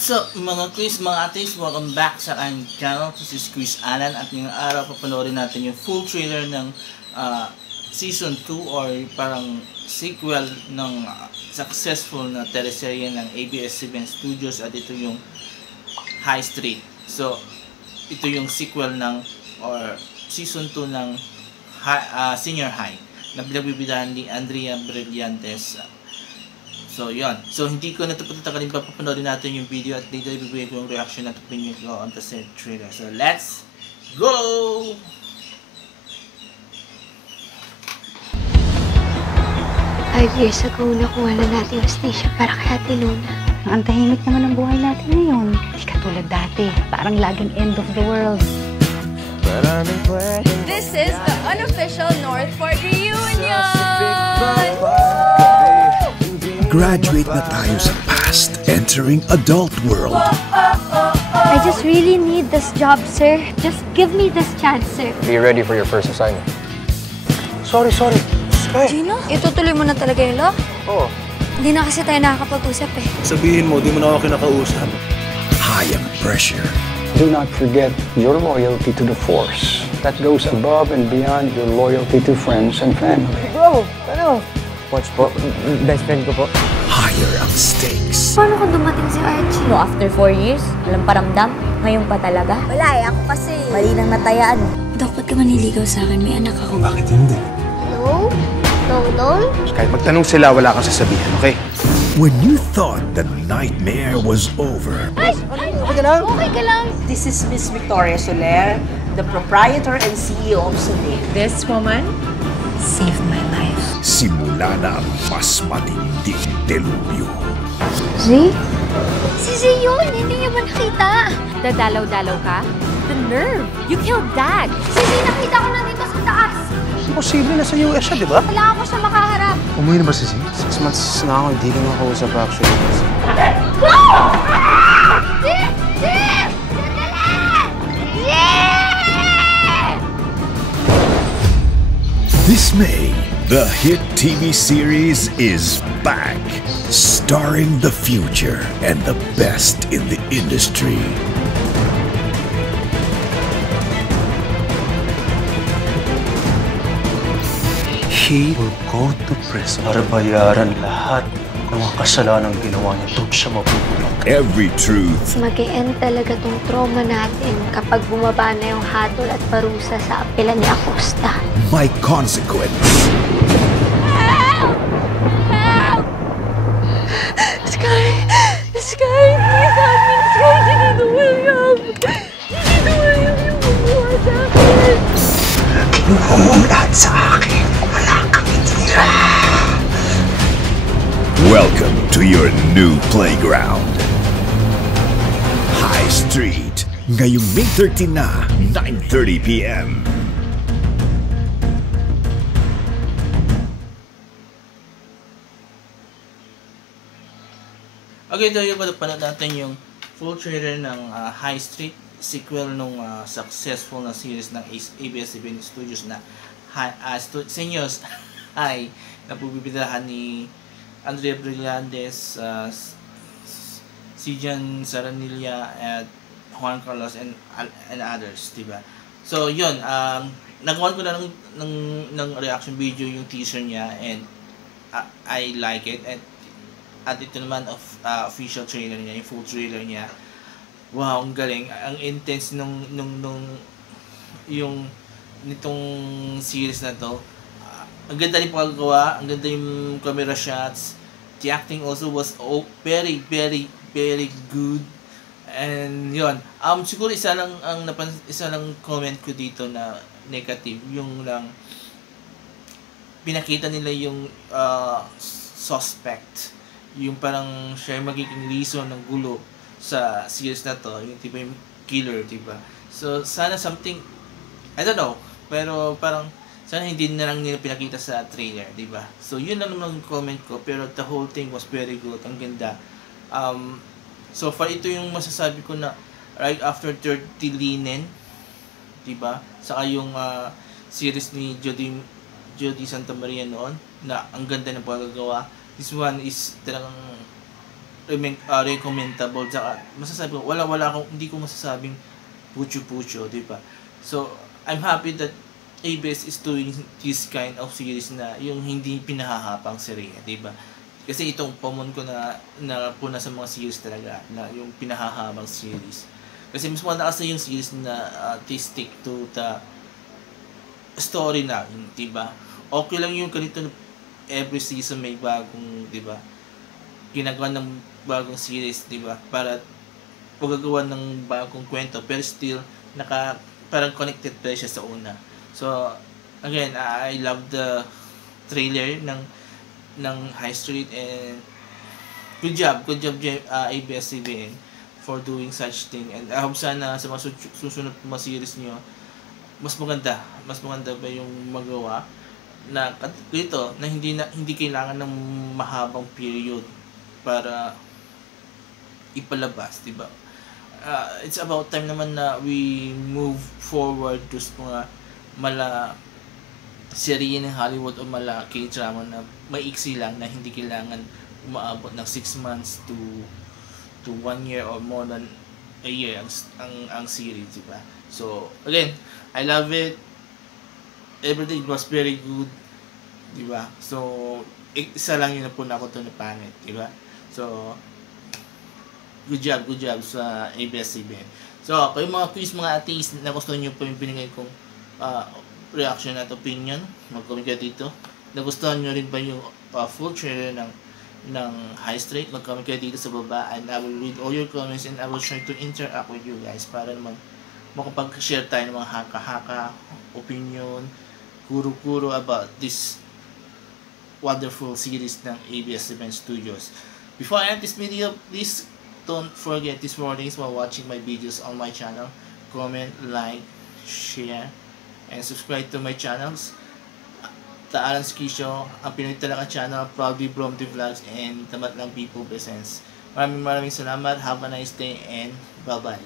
What's up mga quiz, mga atis? Welcome back sa aking channel. This is Quiz Alan at ngayong araw papanoorin natin yung full trailer ng Season 2 or parang sequel ng successful na teleserye ng ABS-CBN Studios at ito yung High Street. So, ito yung sequel ng or Season 2 ng Senior High na pinagbibidahan ni Andrea Brillantes. So, yun. So, hindi ko natapatagalin pa papanoorin natin yung video at later ibibigay ko yung reaction at opinion ko on the said trailer. So, let's go! 5 years ago, nakuha na natin yung station para kay Ate Luna. Ang tahimik naman ang buhay natin ngayon. Hindi katulad dati. Parang laging end of the world. This is the unofficial North Fort reunion! Graduate na tayo sa past, entering adult world. I just really need this job, sir. Just give me this chance, sir. Be ready for your first assignment. Sorry. Gino, itutuloy mo na talaga yun, lo? Oo. Hindi na kasi tayo nakakapag-usap eh. Sabihin mo, di mo na ako kinakausap. High ang pressure. Do not forget your loyalty to the Force. That goes above and beyond your loyalty to friends and family. Bro, ano? Watch po. Best friend ko po. Higher ang stakes. Paano kung dumating si Archie? No, after 4 years, walang paramdam. Ngayon pa talaga. Wala eh, ako kasi Mali nang natayaan. Dapat ka maniligaw sa akin, may anak ako. Bakit hindi? Hello? Lolo? Kahit magtanong sila, wala kang sasabihin, okay? When you thought the nightmare was over, Okay ka lang? This is Miss Victoria Soler, the proprietor and CEO of Soler. This woman saved my life. simula na ang mas matinding delubyo. Z? Si Z yun! Hindi niya ba nakita? Dadalaw-dalaw ka? The nerve! You killed Dad! Si Z, nakita ko na dito sa taas! Imposible na sa US siya, di ba? Kailangan ko siya makaharap. Umuwi na ba si Z? 6 months na ako, hindi ko nakausap actually. Z! Z! Sandali! Z! This May, the hit TV series is back, starring the future and the best in the industry. He will go to prison para bayaran lahat ng mga kasalanan ginawa niya. Doon siya mabubulok. Every truth Mag-e-end talaga tong trauma natin kapag bumaba na yung hatol at parusa sa apela ni Acosta. by consequence. Sky, please help me. Sky, you need the William. You need the William yung kumuha sa akin. Kinuha mo ang lahat sa akin. Wala kang itira. Welcome to your new playground. High Street, ngayong May 13 na, 9:30 p.m. Okay, ito yung panood natin yung full trailer ng High Street, sequel nung successful na series ng ABS-CBN Studios na Seniors High na pubibidahan ni Andrea Brillantes, si Jan Saranilla at Juan Carlos and others, diba? So, yun, nagawa ko na ng reaction video yung teaser niya and I like it at ito naman official trailer niya, yung full trailer niya. Wow, ang galing, ang intense yung nitong series na to. Ang ganda rin paggawa, ang ganda yung camera shots. The acting also was very good. And yun, siguro isa lang comment ko dito na negative, yung lang pinakita nila yung suspect, yung parang siya yung magiging reason ng gulo sa series na to, yung tipo yung killer, diba? So sana something, I don't know, pero parang sana hindi na lang nila pinakita sa trailer, diba? So yun lang naman ang comment ko, pero the whole thing was very good, ang ganda. So far ito yung masasabi ko na right after 30 Linen, diba? Saka yung series ni Jody Santa Maria noon na ang ganda ng pagkagawa. This one is talagang recommendable. Saka masasabi ko, hindi ko masasabing pucho-pucho, di ba? So, I'm happy that ABS is doing this kind of series na yung hindi pinahahapang serye, di ba? Kasi itong common ko na puna sa mga series talaga, na yung pinahahabang series. Kasi mas maganda kasi yung series na they stick to the story na, di ba? Okay lang yung ganito, every season may bagong, di ba? Ginagawa ng bagong series, di ba? Para pagagawa ng bagong kwento, pero still parang connected pa siya sa una. So again, I love the trailer ng High Street, and good job ABS-CBN for doing such thing, and I hope sana sa mga susunod mga series niyo mas maganda ba yung magawa na dito na hindi kailangan ng mahabang period para ipalabas, di ba? It's about time naman na we move forward to mga serye ng Hollywood o K-drama na maiksi lang, na hindi kailangan umaabot ng 6 months to 1 year or more than a year ang series, di ba? So again, I love it. Everything was very good, di ba? So isa lang yun na po na ako to na pangit, di ba? So good job sa ABS-CBN. So kayo mga quiz, mga atis na gusto niyo po yung binigay kong reaction at opinion, mag-comment kayo dito. Nagustuhan nyo rin ba yung full trailer ng High Street? Mag-comment kayo dito sa baba, and I will read all your comments, and I will try to interact with you guys para naman makapag-share tayo ng mga haka-haka, opinion, kuro-kuro about this wonderful series ng ABS-CBN Studios. Before I end this video, please don't forget these warnings while watching my videos on my channel. Comment, like, share, and subscribe to my channels. The Alan Ski Show, ang Pinoy Talaga Channel, Proudly Bromdy Vlogs, and Tamat Lang People Presents. Maraming salamat. Have a nice day, and bye-bye.